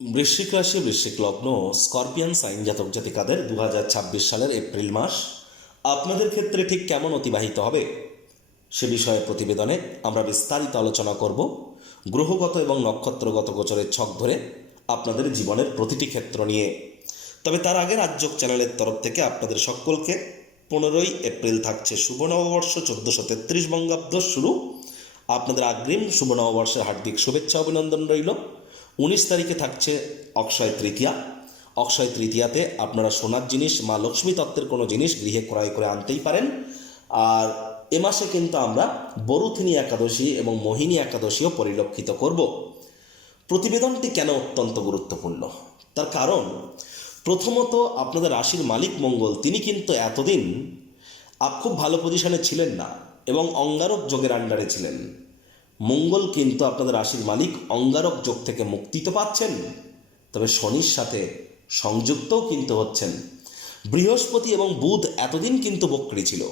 বৃশ্চিক রাশি, বৃশ্চিক লগ্ন, স্করপিয়ান সাইন জাতক জাতিকাদের 2026 সালের এপ্রিল মাস আপনাদের ক্ষেত্রে ঠিক কেমন অতিবাহিত হবে সে বিষয়ে প্রতিবেদনে আমরা বিস্তারিত আলোচনা করব। গ্রহগত এবং নক্ষত্রগত গোচরের ছক ধরে আপনাদের জীবনের প্রতিটি ক্ষেত্র নিয়ে। তবে তার আগে রাজযোগ চ্যানেলের তরফ থেকে আপনাদের সকলকে 15ই এপ্রিল থাকছে শুভ নববর্ষ 1433 বঙ্গাব্দ শুরু। আপনাদের অগ্রিম শুভ নববর্ষের হার্দিক শুভেচ্ছা অভিনন্দন রইল। 19 তারিখে থাকছে অক্ষয় তৃতীয়া। অক্ষয় তৃতীয়াতে আপনারা সোনার জিনিস, মা লক্ষ্মী তত্ত্বের কোনো জিনিস গৃহে ক্রয় করে আনতেই পারেন। আর এ মাসে কিন্তু আমরা বরুথিনী একাদশী এবং মোহিনী একাদশীও পরিলক্ষিত করব। প্রতিবেদনটি কেন অত্যন্ত গুরুত্বপূর্ণ তার কারণ, প্রথমত আপনাদের রাশির মালিক মঙ্গল, তিনি কিন্তু এতদিন খুব ভালো পজিশনে ছিলেন না এবং অঙ্গারক যোগের আন্ডারে ছিলেন। মঙ্গল কিন্তু আপনাদের রাশির মালিক অঙ্গারক যোগ থেকে মুক্তি তো পাচ্ছেন, তবে শনির সাথে সংযুক্তও কিন্তু হচ্ছেন। বৃহস্পতি এবং বুধ এতদিন কিন্তু বক্রী ছিল,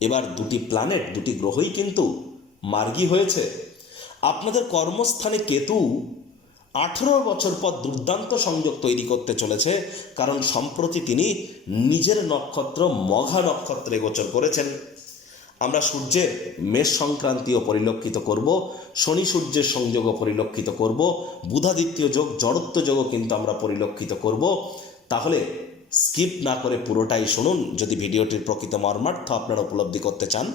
এবার দুটি প্ল্যানেট, দুটি গ্রহই কিন্তু মার্গী হয়েছে। আপনাদের কর্মস্থানে কেতু 18 বছর পর দুর্দান্ত সংযোগ তৈরি করতে চলেছে, কারণ সম্প্রতি তিনি নিজের নক্ষত্র মঘা নক্ষত্রে গোচর করেছেন। আমরা সূর্যের মেষ সংক্রান্তিও পরিলক্ষিত করব, শনি সূর্যের সংযোগও পরিলক্ষিত করব, বুধাদিত্য যোগ, জড়ত্ব যোগও কিন্তু আমরা পরিলক্ষিত করব। তাহলে স্কিপ না করে পুরোটাই শুনুন যদি ভিডিওটির প্রকৃত মর্মার্থ আপনারা উপলব্ধি করতে চান।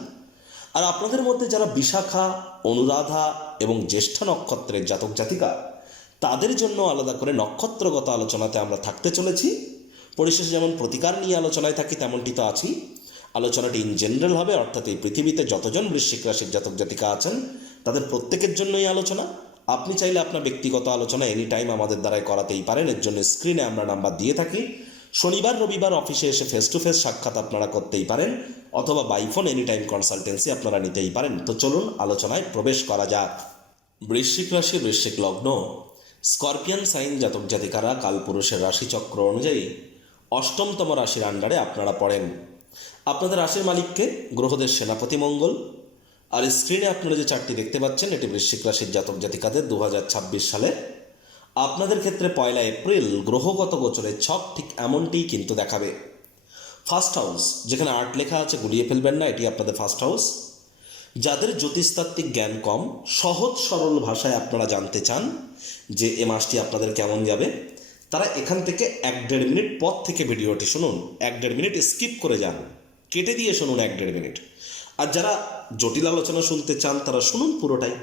আর আপনাদের মধ্যে যারা বিশাখা, অনুরাধা এবং জ্যেষ্ঠ নক্ষত্রের জাতক জাতিকা, তাদের জন্য আলাদা করে নক্ষত্রগত আলোচনাতে আমরা থাকতে চলেছি। পরিশেষে যেমন প্রতিকার নিয়ে আলোচনায় থাকি তেমনটি তো আছি। আলোচনাটি ইন জেনারেল হবে, অর্থাৎ এই পৃথিবীতে যতজন বৃশ্চিক রাশির জাতক জাতিকা আছেন তাদের প্রত্যেকের জন্যই আলোচনা। আপনি চাইলে আপনার ব্যক্তিগত আলোচনা এনি টাইম আমাদের দ্বারাই করাতেই পারেন, এর জন্য স্ক্রিনে আমরা নাম্বার দিয়ে থাকি। শনিবার রবিবার অফিসে এসে ফেস টু ফেস সাক্ষাৎ আপনারা করতেই পারেন, অথবা বাইফোন এনি টাইম কনসালটেন্সি আপনারা নিতেই পারেন। তো চলুন আলোচনায় প্রবেশ করা যাক। বৃশ্চিক রাশি, বৃশ্চিক লগ্ন, স্করপিয়ান সাইন জাতক জাতিকারা কালপুরুষের রাশিচক্র অনুযায়ী অষ্টমতম রাশির আন্ডারে আপনারা পড়েন। আপনাদের রাশির মালিককে গ্রহদের সেনাপতি মঙ্গল। আর স্ক্রিনে আপনারা যে চারটি দেখতে পাচ্ছেন এটি বৃশ্চিক রাশির জাতক জাতিকাদের 2026 সালে আপনাদের ক্ষেত্রে 1 এপ্রিল গ্রহগত গোচরের ছক ঠিক এমনটিই কিন্তু দেখাবে। ফার্স্ট হাউস, যেখানে 8 লেখা আছে গুলিয়ে ফেলবেন না, এটি আপনাদের ফার্স্ট হাউস। যাদের জ্যোতিষতাত্ত্বিক জ্ঞান কম, সহজ সরল ভাষায় আপনারা জানতে চান যে এ মাসটি আপনাদের কেমন যাবে, তারা এখান থেকে 1-1.5 মিনিট পর থেকে ভিডিওটি শুনুন। 1-1.5 মিনিট স্কিপ করে যান, কেটে দিয়ে শুনুন 1-1.5 মিনিট। আর যারা জটিল আলোচনা শুনতে চান তারা শুনুন পুরোটাই।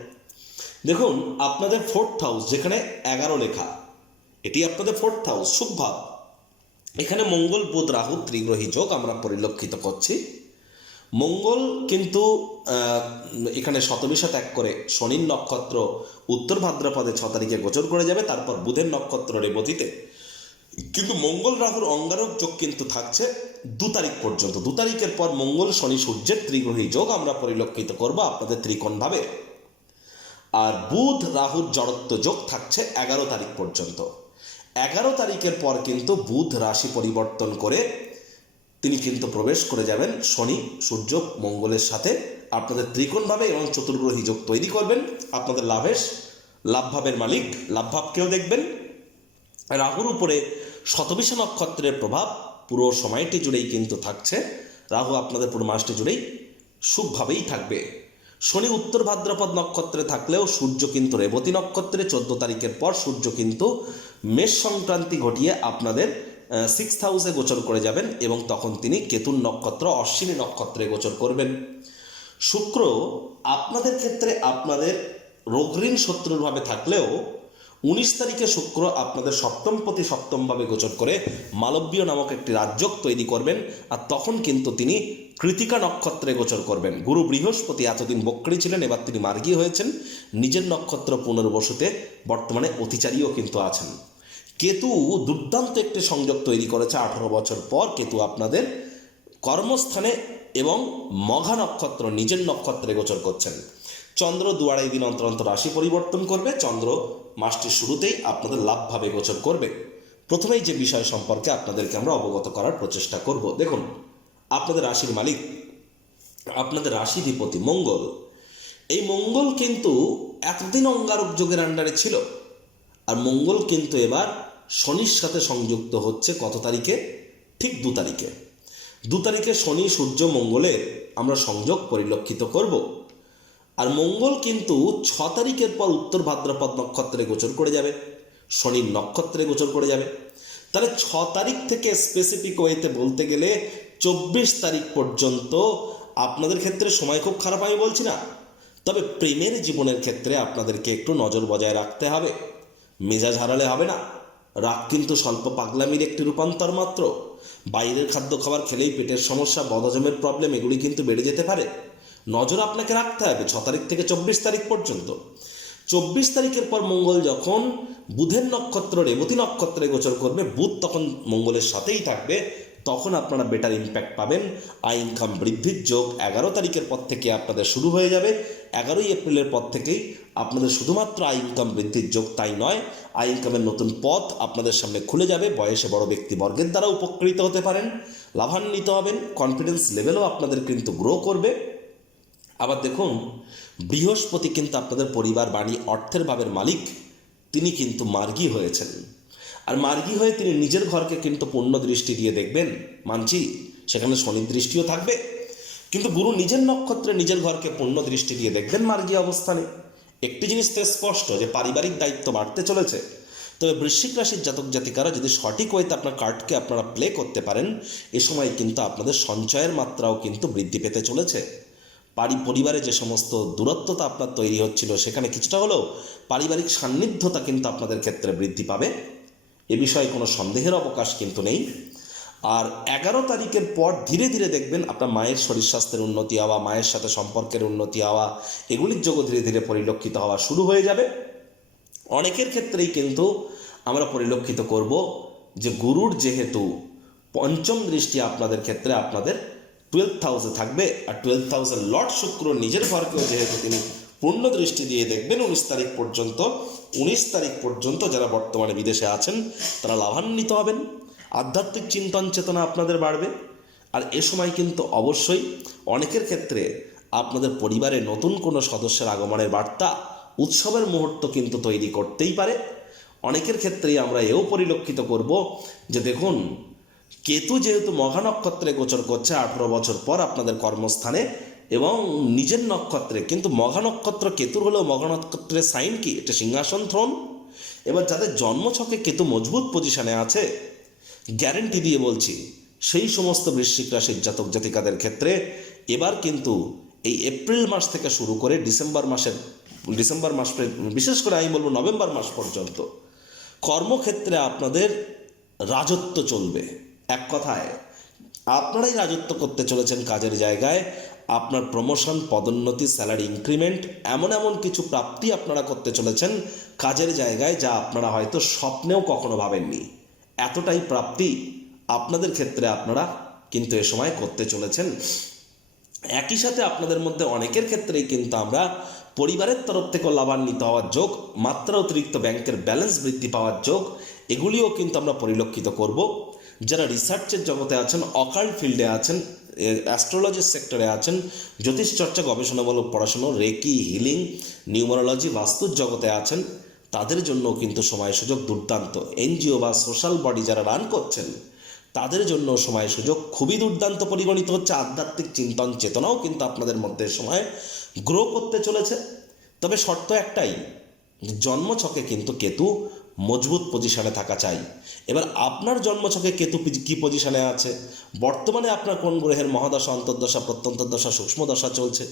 দেখুন, আপনাদের 4th হাউস যেখানে 11 লেখা, এটি আপনাদের 4th হাউস, শুভভাব। এখানে মঙ্গল বুধ রাহু ত্রিগ্রহী যোগ আমরা পরিলক্ষিত করছি। মঙ্গল কিন্তু এখানে শতবিশা ত্যাগ করে শনির নক্ষত্র উত্তর ভাদ্রপদে 6 তারিখে গোচর করে যাবে, তারপর বুধের নক্ষত্র রেবতীতে। কিন্তু মঙ্গল রাহুর অঙ্গারক যোগ কিন্তু থাকছে 2 তারিখ পর্যন্ত। 2 তারিখের পর মঙ্গল শনি সূর্যের ত্রিগ্রহী যোগ আমরা পরিলক্ষিত করব আপনাদের ত্রিকোণভাবে। আর বুধ রাহুর জড়ত্ব যোগ থাকছে 11 তারিখ পর্যন্ত। 11 তারিখের পর কিন্তু বুধ রাশি পরিবর্তন করে তিনি কিন্তু প্রবেশ করে যাবেন শনি সূর্য মঙ্গলের সাথে আপনাদের ত্রিকোণভাবে এবং চতুর্গ্রহী যোগ তৈরি করবেন। আপনাদের লাভভাবের মালিক লাভভাবকেও দেখবেন। রাহুর উপরে শতবিশা নক্ষত্রের প্রভাব পুরো সময়টি জুড়েই কিন্তু থাকছে। রাহু আপনাদের পুরো মাসটি জুড়েই সুখভাবেই থাকবে। শনি উত্তর ভাদ্রপদ নক্ষত্রে থাকলেও সূর্য কিন্তু রেবতী নক্ষত্রে 14 তারিখের পর সূর্য কিন্তু মেষ সংক্রান্তি ঘটিয়ে আপনাদের 6th হাউসে গোচর করে যাবেন এবং তখন তিনি কেতুর নক্ষত্র অশ্বিনী নক্ষত্রে গোচর করবেন। শুক্র আপনাদের ক্ষেত্রে আপনাদের রোগঋণ শত্রুর ভাবে থাকলেও 19 তারিখে শুক্র আপনাদের সপ্তমপতি সপ্তমভাবে গোচর করে মালব্য নামক একটি রাজযোগ তৈরি করবেন। আর তখন কিন্তু তিনি কৃতিকা নক্ষত্রে গোচর করবেন। গুরু বৃহস্পতি এতদিন বক্রী ছিলেন, এবার তিনি মার্গী হয়েছেন, নিজের নক্ষত্র পুনর্বসুতে বর্তমানে অতিচারীও কিন্তু আছেন। কেতু দুর্দান্ত একটি সংযোগ তৈরি করেছে 18 বছর পর। কেতু আপনাদের কর্মস্থানে এবং মঘা নক্ষত্র নিজের নক্ষত্রে গোচর করছেন। চন্দ্র 2-2.5 দিন অন্তর অন্তর রাশি পরিবর্তন করবে। চন্দ্র মাসটির শুরুতেই আপনাদের লাভভাবে গোচর করবে। প্রথমেই যে বিষয় সম্পর্কে আপনাদেরকে আমরা অবগত করার প্রচেষ্টা করব, দেখুন আপনাদের রাশির মালিক, আপনাদের রাশিধিপতি মঙ্গল, এই মঙ্গল কিন্তু এতদিন অঙ্গারক যোগের আন্ডারে ছিল। আর মঙ্গল কিন্তু এবার শনির সাথে সংযুক্ত হচ্ছে কত তারিখে? ঠিক 2 তারিখে। 2 তারিখে শনি সূর্য মঙ্গলের আমরা সংযোগ পরিলক্ষিত করব। আর মঙ্গল কিন্তু 6 তারিখের পর উত্তর ভাদ্রপদ নক্ষত্রে গোচর করে যাবে, শনির নক্ষত্রে গোচর করে যাবে। তাহলে 6 তারিখ থেকে স্পেসিফিক ওয়েতে বলতে গেলে 24 তারিখ পর্যন্ত আপনাদের ক্ষেত্রে সময় খুব খারাপ আমি বলছি না, তবে প্রেমের জীবনের ক্ষেত্রে আপনাদেরকে একটু নজর বজায় রাখতে হবে। মেজাজ হারালে হবে না। রাগ কিন্তু স্বল্প পাগলামির একটি রূপান্তর মাত্র। বাইরের খাদ্য খাবার খেলেই পেটের সমস্যা, বদহজমের প্রবলেম এগুলি কিন্তু বেড়ে যেতে পারে। নজর আপনাকে রাখতে হবে 6 তারিখ থেকে 24 তারিখ পর্যন্ত। 24 তারিখের পর মঙ্গল যখন বুধের নক্ষত্র রেবতী নক্ষত্রে গোচর করবে, বুধ তখন মঙ্গলের সাথেই থাকবে, তখন আপনারা বেটার ইম্প্যাক্ট পাবেন। আয় ইনকাম বৃদ্ধির যোগ 11 তারিখের পর থেকে আপনাদের শুরু হয়ে যাবে। 11ই এপ্রিলের পর থেকেই আপনাদের শুধুমাত্র আয় ইনকাম বৃদ্ধির যোগ তাই নয়, আয় ইনকামের নতুন পথ আপনাদের সামনে খুলে যাবে। বয়সে বড় ব্যক্তিবর্গের দ্বারা উপকৃত হতে পারেন, লাভান্বিত হবেন, কনফিডেন্স লেভেলও আপনাদের কিন্তু গ্রো করবে। আবার দেখুন, বৃহস্পতি কিন্তু আপনাদের পরিবার, বাণী, অর্থের ভাবের মালিক, তিনি কিন্তু মার্গী হয়েছেন। আর মার্গী হয়ে তিনি নিজের ঘরকে কিন্তু পূর্ণ দৃষ্টি দিয়ে দেখবেন, মানছি সেখানে শনির দৃষ্টিও থাকবে, কিন্তু গুরু নিজের নক্ষত্রে নিজের ঘরকে পূর্ণ দৃষ্টি দিয়ে দেখবেন মার্গী অবস্থানে। একটি জিনিস তো স্পষ্ট যে পারিবারিক দায়িত্ব বাড়তে চলেছে। তবে বৃশ্চিক রাশির জাতক জাতিকারা যদি সঠিক ওয়েতে আপনার কার্ডকে আপনারা প্লে করতে পারেন, এ সময় কিন্তু আপনাদের সঞ্চয়ের মাত্রাও কিন্তু বৃদ্ধি পেতে চলেছে। পরিবারে যে সমস্ত দূরত্বতা আপনার তৈরি হচ্ছিল, সেখানে কিছুটা হলেও পারিবারিক সান্নিধ্যতা কিন্তু আপনাদের ক্ষেত্রে বৃদ্ধি পাবে, এ বিষয়ে কোনো সন্দেহের অবকাশ কিন্তু নেই। আর 11 তারিখের পর ধীরে ধীরে দেখবেন আপনার মায়ের শরীর স্বাস্থ্যের উন্নতি হওয়া, মায়ের সাথে সম্পর্কের উন্নতি হওয়া, এগুলির যোগও ধীরে ধীরে পরিলক্ষিত হওয়া শুরু হয়ে যাবে। অনেকের ক্ষেত্রেই কিন্তু আমরা পরিলক্ষিত করব যে গুরুর যেহেতু পঞ্চম দৃষ্টি আপনাদের ক্ষেত্রে আপনাদের 12th হাউসে থাকবে, আর 12th হাউসের লর্ড শুক্র নিজের ঘরকেও যেহেতু তিনি পূর্ণ দৃষ্টি দিয়ে দেখবেন 19 তারিখ পর্যন্ত, 19 তারিখ পর্যন্ত যারা বর্তমানে বিদেশে আছেন তারা লাভান্বিত হবেন, আধ্যাত্মিক চিন্তন চেতনা আপনাদের বাড়বে। আর এ সময় কিন্তু অবশ্যই অনেকের ক্ষেত্রে আপনাদের পরিবারে নতুন কোনো সদস্যের আগমনের বার্তা, উৎসবের মুহূর্ত কিন্তু তৈরি করতেই পারে। অনেকের ক্ষেত্রেই আমরা এও পরিলক্ষিত করব যে দেখুন, কেতু যেহেতু মঘা নক্ষত্রে গোচর করছে 18 বছর পর আপনাদের কর্মস্থানে এবং নিজের নক্ষত্রে, কিন্তু মঘা নক্ষত্র কেতুর হলেও মঘা নক্ষত্রের সাইন কি? এটা সিংহাসন, থ্রোন। এবার যাদের জন্মছকে কেতু মজবুত পজিশনে আছে, গ্যারেন্টি দিয়ে বলছি সেই সমস্ত বৃশ্চিক রাশির জাতক জাতিকাদের ক্ষেত্রে এবার কিন্তু এই এপ্রিল মাস থেকে শুরু করে ডিসেম্বর মাস, বিশেষ করে আমি বলবো নভেম্বর মাস পর্যন্ত কর্মক্ষেত্রে আপনাদের রাজত্ব চলবে। এক কথায় আপনারাই রাজত্ব করতে চলেছেন কাজের জায়গায়। আপনার প্রমোশন, পদোন্নতি, স্যালারি ইনক্রিমেন্ট, এমন এমন কিছু প্রাপ্তি আপনারা করতে চলেছেন কাজের জায়গায় যা আপনারা হয়তো স্বপ্নেও কখনো ভাবেননি। এতটাই প্রাপ্তি আপনাদের ক্ষেত্রে আপনারা কিন্তু এ সময় করতে চলেছেন। একই সাথে আপনাদের মধ্যে অনেকের ক্ষেত্রেই কিন্তু আমরা পরিবারের তরফ থেকে লাভান্বিত হওয়ার যোগ, মাত্রা অতিরিক্ত ব্যাংকের ব্যালেন্স বৃদ্ধি পাওয়ার যোগ, এগুলিও কিন্তু আমরা পরিলক্ষিত করব। যারা রিসার্চের জগতে আছেন, অকাল্ট ফিল্ডে আছেন, অ্যাস্ট্রোলজির সেক্টরে আছেন, জ্যোতিষ চর্চা, গবেষণামূলক পড়াশুনো, রেকি, হিলিং, নিউমারোলজি, বাস্তুর জগতে আছেন, তাদের জন্য কিন্তু সময় সুযোগ দুর্দান্ত। এনজিও বা সোশ্যাল বডি যারা রান করছেন তাদের জন্য সময় সুযোগ খুবই দুর্দান্ত পরিগণিত হচ্ছে। আধ্যাত্মিক চিন্তন চেতনাও কিন্তু আপনাদের মধ্যে সময় গ্রো করতে চলেছে। তবে শর্ত একটাই, জন্মছকে কিন্তু কেতু মজবুত পজিশনে থাকা চাই। এবার আপনার জন্মছকে কেতু কি পজিশনে আছে, বর্তমানে আপনার কোন গ্রহের মহাদশা, অন্তর্দশা, প্রত্যন্তর্দশা, সূক্ষ্মদশা চলছে,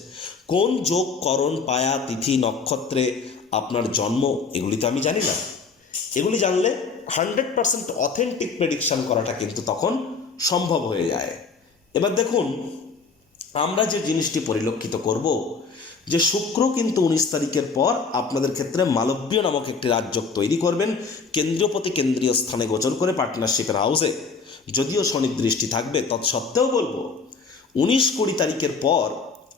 কোন যোগ, করণ, পায়া, তিথি, নক্ষত্রে আপনার জন্ম, এগুলি তো আমি জানি না। এগুলি জানলে 100% অথেন্টিক প্রেডিকশন করাটা কিন্তু তখন সম্ভব হয়ে যায়। এবার দেখুন, আমরা যে জিনিসটি পরিলক্ষিত করব যে শুক্র কিন্তু 19 তারিখের পর আপনাদের ক্ষেত্রে মালব্য নামক একটি রাজযোগ তৈরি করবেন, কেন্দ্রীয় প্রতি কেন্দ্রীয় স্থানে গোচর করে পার্টনারশিপের হাউসে। যদিও শনির দৃষ্টি থাকবে, তৎসত্ত্বেও বলবো 19-20 তারিখের পর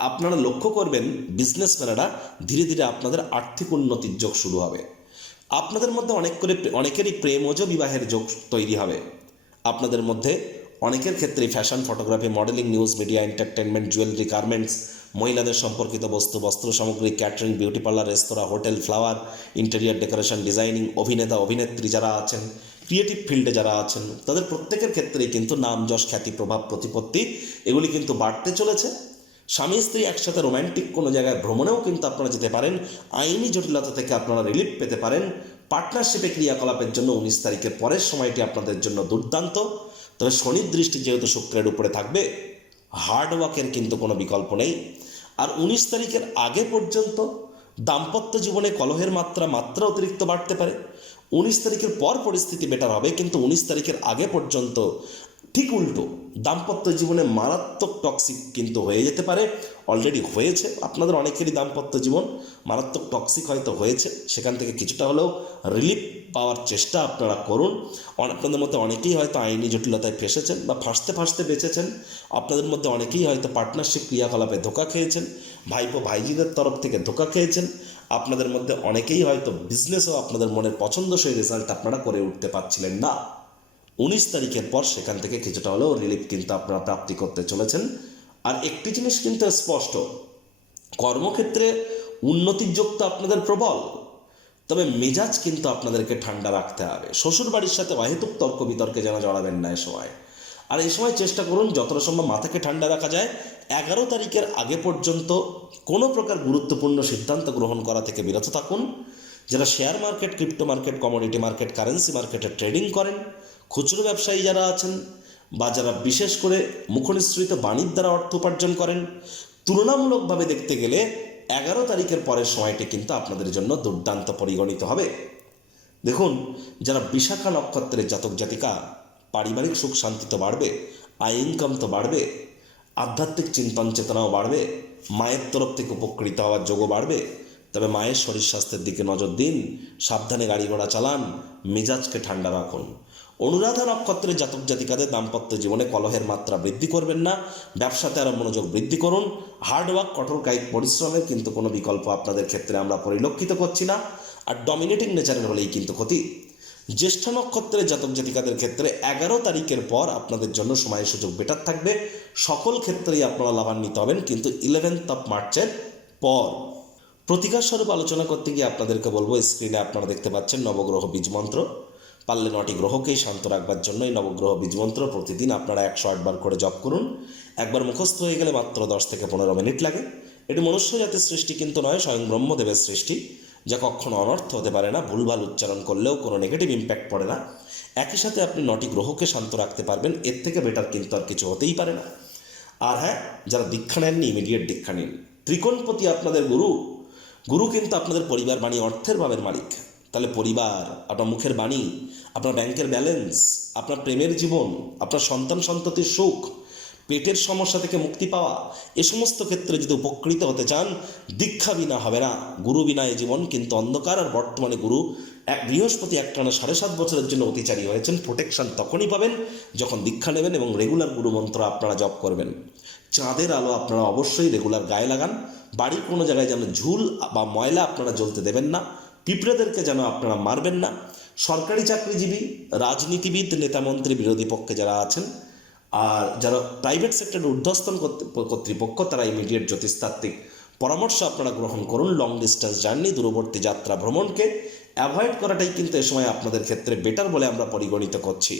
আপনারা লক্ষ্য করবেন বিজনেসম্যানেরা ধীরে ধীরে আপনাদের আর্থিক উন্নতির যোগ শুরু হবে। আপনাদের মধ্যে অনেকেরই প্রেমজ বিবাহের যোগ তৈরি হবে। আপনাদের মধ্যে অনেকের ক্ষেত্রেই fashion, photography, modelling, news, media, entertainment, jewellery, garments, মহিলাদের সম্পর্কিত বস্তু, বস্ত্র সামগ্রী, ক্যাটারিং, বিউটি পার্লার, রেস্তোরাঁ, hotel, flower, interior decoration, designing, অভিনেতা, অভিনেত্রী যারা আছেন, ক্রিয়েটিভ ফিল্ডে যারা আছেন, তাদের প্রত্যেকের ক্ষেত্রেই কিন্তু নাম, যশ, খ্যাতি, প্রভাব, প্রতিপত্তি এগুলি কিন্তু বাড়তে চলেছে। স্বামী স্ত্রী একসাথে রোম্যান্টিক কোনো জায়গায় ভ্রমণেও কিন্তু আপনারা যেতে পারেন। আইনি জটিলতা থেকে আপনারা রিলিফ পেতে পারেন। পার্টনারশিপে ক্রিয়াকলাপের জন্য 19 তারিখের পরের সময়টি আপনাদের জন্য দুর্দান্ত। তবে শনির দৃষ্টি যেহেতু শুক্রের উপরে থাকবে, হার্ডওয়ার্কের কিন্তু কোনো বিকল্প নেই। আর 19 তারিখের আগে পর্যন্ত দাম্পত্য জীবনে কলহের মাত্রা অতিরিক্ত বাড়তে পারে। 19 তারিখের পর পরিস্থিতি বেটার হবে, কিন্তু 19 তারিখের আগে পর্যন্ত ঠিক উল্টো, দাম্পত্য জীবনে মারাত্মক টক্সিক কিন্তু হয়ে যেতে পারে। অলরেডি হয়েছে, আপনাদের অনেকেরই দাম্পত্য জীবন মারাত্মক টক্সিক হয়তো হয়েছে। সেখান থেকে কিছুটা হলেও রিলিফ পাওয়ার চেষ্টা আপনারা করুন। আপনাদের মধ্যে অনেকেই হয়তো আইনি জটিলতায় ফেসেছেন বা ফাঁসতে বেঁচেছেন। আপনাদের মধ্যে অনেকেই হয়তো পার্টনারশিপ ক্রিয়াকলাপে ধোঁকা খেয়েছেন, ভাইপো ভাইজিদের তরফ থেকে ধোঁকা খেয়েছেন। আপনাদের মধ্যে অনেকেই হয়তো বিজনেসও আপনাদের মনের পছন্দসই রেজাল্ট আপনারা করে উঠতে পারছিলেন না। 19 তারিখের পর সেখান থেকে কিছুটা হলেও রিলিফ কিন্তু আপনারা প্রাপ্তি করতে চলেছেন। আর একটি জিনিস কিন্তু স্পষ্ট, কর্মক্ষেত্রে উন্নতির যোগ তো আপনাদের প্রবল, তবে মেজাজ কিন্তু আপনাদেরকে ঠান্ডা রাখতে হবে। শ্বশুর বাড়ির সাথে অহেতুক তর্ক বিতর্কে যেন জড়াবেন না এ সময়। আর এই সময় চেষ্টা করুন যতটা সম্ভব মাথাকে ঠান্ডা রাখা যায়। 11 তারিখের আগে পর্যন্ত কোনো প্রকার গুরুত্বপূর্ণ সিদ্ধান্ত গ্রহণ করা থেকে বিরত থাকুন। যারা share market, crypto market, commodity market, currency মার্কেটে ট্রেডিং করেন, খুচরো ব্যবসায়ী যারা আছেন, বা যারা বিশেষ করে মুখনিসৃত বাণীর দ্বারা অর্থ উপার্জন করেন, তুলনামূলকভাবে দেখতে গেলে 11 তারিখের পরের সময়টি কিন্তু আপনাদের জন্য দুর্দান্ত পরিগণিত হবে। দেখুন, যারা বিশাখা নক্ষত্রের জাতক জাতিকা, পারিবারিক সুখ শান্তি তো বাড়বে, আয় ইনকাম তো বাড়বে, আধ্যাত্মিক চিন্তন চেতনাও বাড়বে, মায়ের তরফ থেকে উপকৃত হওয়ার যোগও বাড়বে। তবে মায়ের শরীর স্বাস্থ্যের দিকে নজর দিন, সাবধানে গাড়ি ঘোড়া চালান, মেজাজকে ঠান্ডা রাখুন। অনুরাধা নক্ষত্রের জাতক জাতিকাদের দাম্পত্য জীবনে কলহের মাত্রা বৃদ্ধি করবেন না, ব্যবসাতে আরও মনোযোগ বৃদ্ধি করুন। হার্ডওয়ার্ক, কঠোর কায়িক পরিশ্রমের কিন্তু কোনো বিকল্প আপনাদের ক্ষেত্রে আমরা পরিলক্ষিত করছি না। আর ডমিনেটিং নেচারের হলেই কিন্তু ক্ষতি। জ্যেষ্ঠ নক্ষত্রের জাতক জাতিকাদের ক্ষেত্রে 11 তারিখের পর আপনাদের জন্য সময় সুযোগ বেটার থাকবে। সকল ক্ষেত্রেই আপনারা লাভান্বিত হবেন, কিন্তু 11 মার্চের পর। প্রতিকার স্বরূপ আলোচনা করতে গিয়ে আপনাদেরকে বলবো, স্ক্রিনে আপনারা দেখতে পাচ্ছেন নবগ্রহ বীজ মন্ত্র। পারলে 9টি গ্রহকেই শান্ত রাখবার জন্য এই নবগ্রহ বীজ মন্ত্র প্রতিদিন আপনারা 108 বার করে জপ করুন। একবার মুখস্থ হয়ে গেলে মাত্র 10 থেকে 15 মিনিট লাগে। এটি মনুষ্য জাতির সৃষ্টি কিন্তু নয়, স্বয়ং ব্রহ্মদেবের সৃষ্টি, যা কখনো অনর্থ হতে পারে না। ভুলভাল উচ্চারণ করলেও কোনো নেগেটিভ ইম্প্যাক্ট পড়ে না। একই সাথে আপনি 9টি গ্রহকে শান্ত রাখতে পারবেন, এর থেকে বেটার কিন্তু আর কিছু হতেই পারে না। আর হ্যাঁ, যারা দীক্ষা নেননি, ইমিডিয়েট দীক্ষা নিন। ত্রিকোণপতি আপনাদের গুরু কিন্তু আপনাদের পরিবার, বাণী, অর্থের ভাবের মালিক। তাহলে পরিবার, আপনার মুখের বাণী, আপনার ব্যাংকের ব্যালেন্স, আপনার প্রেমের জীবন, আপনার সন্তান সন্ততির সুখ, পেটের সমস্যা থেকে মুক্তি পাওয়া, এ সমস্ত ক্ষেত্রে যদি উপকৃত হতে চান, দীক্ষা বিনা হবে না। গুরু বিনা এ জীবন কিন্তু অন্ধকার। আর বর্তমানে গুরু বৃহস্পতি একটানা 7.5 বছরের জন্য অতিচারী হয়েছেন। প্রোটেকশন তখনই পাবেন যখন দীক্ষা নেবেন এবং রেগুলার গুরু মন্ত্র আপনারা জপ করবেন। চাঁদের আলো আপনারা অবশ্যই রেগুলার গায়ে লাগান। বাড়ির কোনো জায়গায় যেন ঝুল বা ময়লা আপনারা জ্বলতে দেবেন না। পিঁপড়েদেরকে যেন আপনারা মারবেন না। সরকারি চাকরিজীবী, রাজনীতিবিদ, নেতামন্ত্রী, বিরোধী পক্ষে যারা আছেন, আর যারা প্রাইভেট সেক্টরের ঊর্ধ্বস্তন কর্তৃপক্ষ, তারা ইমিডিয়েট জ্যোতিষতাত্ত্বিক পরামর্শ আপনারা গ্রহণ করুন। লং ডিস্টেন্স জার্নি, দূরবর্তী যাত্রা ভ্রমণকে অ্যাভয়েড করাটাই কিন্তু এ সময় আপনাদের ক্ষেত্রে বেটার বলে আমরা পরিগণিত করছি।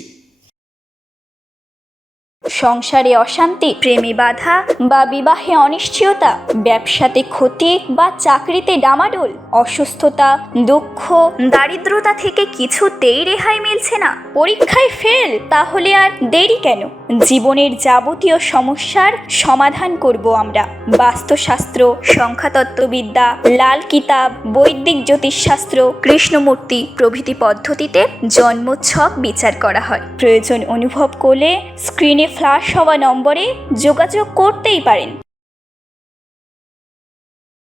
সংসারে অশান্তি, প্রেমে বাধা বা বিবাহে অনিশ্চয়তা, ব্যবসাতে ক্ষতি বা চাকরিতে ডামাডোল, অসুস্থতা, দুঃখ, দারিদ্রতা থেকে কিছুতেই রেহাই মিলছে না, পরীক্ষায় ফেল, তাহলে আর দেরি কেন? জীবনের যাবতীয় সমস্যার সমাধান করব আমরা। বাস্তুশাস্ত্র, সংখ্যাতত্ত্ববিদ্যা, লাল কিতাব, বৈদিক জ্যোতিষশাস্ত্র, কৃষ্ণমূর্তি প্রভৃতি পদ্ধতিতে জন্মছক বিচার করা হয়। প্রয়োজন অনুভব করলে স্ক্রিনে ফ্ল্যাশ হওয়া নম্বরে যোগাযোগ করতেই পারেন।